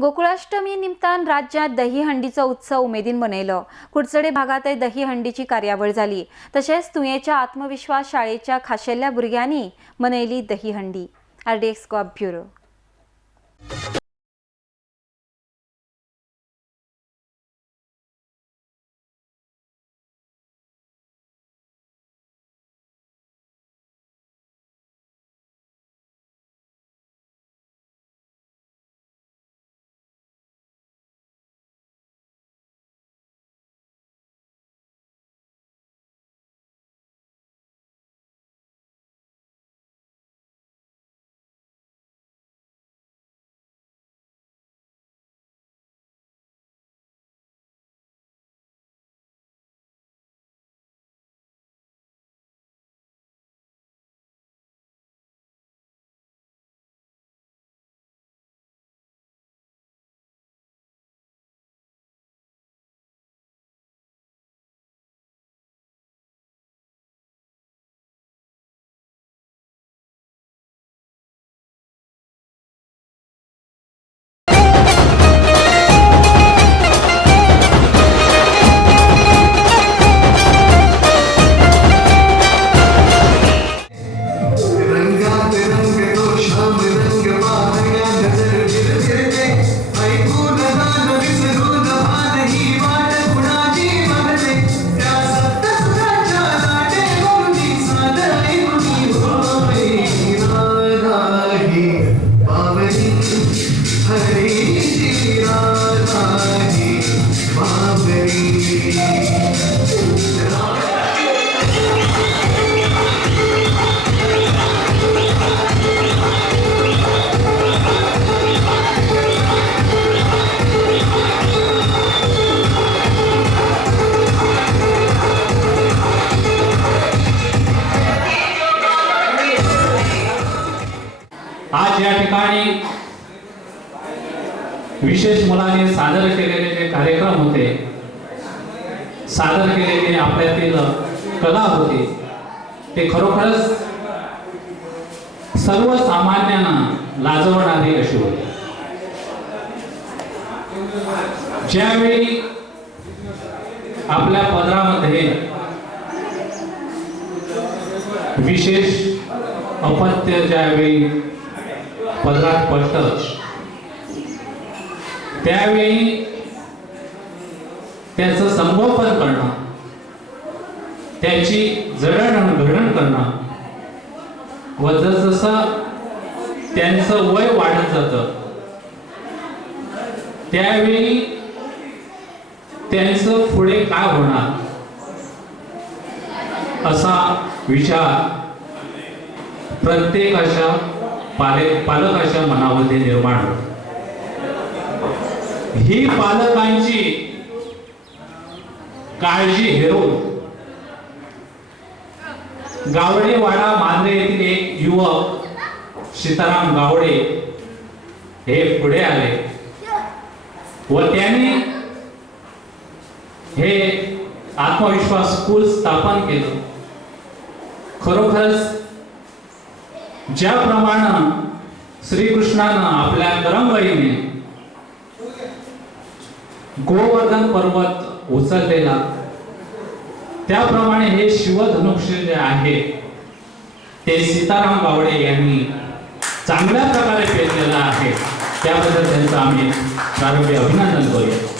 गोकुळाष्टमी निमतान राज्यात दहीहंडीचा उत्सव उमेदीन मनयलो। कुडचडे भागात दहीहंडीची कार्यावळ झाली। तसेच तुयेच्या आत्मविश्वास शाळेच्या खाशेल्या भुरग्यांनी मनयली दहीहंडी। RDX Goa bureau. आज या ठिकाणी विशेष मुलांनी सादर केलेले जे कार्यक्रम होते, सादर केलेले आपल्यातील कला होती, ते खरोखरच सर्वसामान्यांना लाजवणारी अशी होती। ज्यावेळी आपल्या पदरामध्ये विशेष अपत्य ज्यावेळी पदरात पडतं, त्यावेळी त्याचं संगोपन करणं, त्याची जडणघडण करणं व जसजसं त्यांचं वय वाढत जातं त्यावेळी त्यांचं पुढे काय होणार असा विचार प्रत्येकाच्या पालकाच्या मनामध्ये निर्माण होतो। ही पालकांची काळजी हेरून गावडेवाडा मांद्रे येथील एक युवक सीताराम गावडे हे पुढे आले व त्यांनी हे आत्मविश्वास स्कूल स्थापन केलं। खरोखरच ज्याप्रमाणे श्रीकृष्णानं आपल्या करंगळीने गोवर्धन पर्वत उचललेला, त्याप्रमाणे हे शिवधनुष्य जे आहे ते सीताराम गावडे यांनी चांगल्या प्रकारे पेललेलं आहे। त्याबद्दल त्यांचं आम्ही प्रारंभी अभिनंदन करूया।